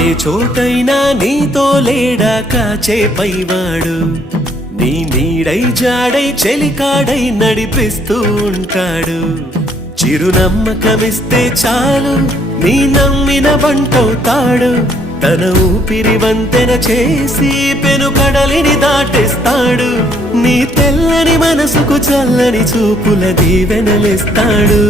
ఏ చోటైనా నీతో లేడా కాచే పైవాడు, నీ నీడై జాడై చెలికాడై నడిపిస్తూ ఉంటాడు. చిరునమ్మకమిస్తే చాలు నీ నమ్మిన బంటవుతాడు. తన ఊపిరి వంతెన చేసి పెను కడలిని దాటేస్తాడు. నీ తెల్లని మనసుకు చల్లని చూపుల దీవెనలిస్తాడు.